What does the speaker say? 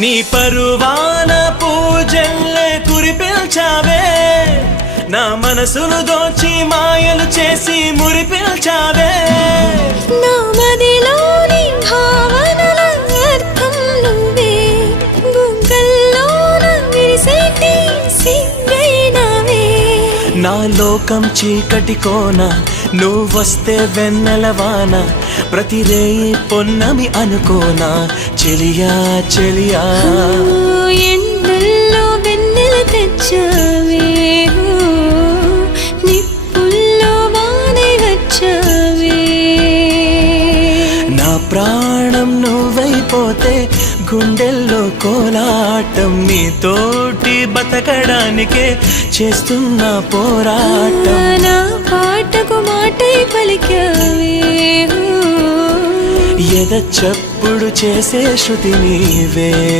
నీ పరువాన పూజల్లే కురిపిల్చావే, నా మనసును దోచి మాయలు చేసి మురిపిల్చావే. నా మదిలోని భావనల అర్థం నువ్వే, బుగ్గల్లోన విరిసేటి సిగ్గైనవే. నా లోకం చీకటి కోన, నువ్వొస్తే వెన్నెలవాన, ప్రతి రేయి పొన్నమి అనుకోనా చెలియా చెలియా. ఎండల్లో వెన్నెల తెచ్చావే, నిప్పుల్లో వానే వచ్చావే. నా ప్రాణం నువ్వైపోతే గుండెల్లో కోలాటం, నీతోటి బతకడానికే చేస్తున్న పోరాటం. నా పాటకు మాటై పలికావే, ఎద చప్పుడు చేసే శృతి నీవే.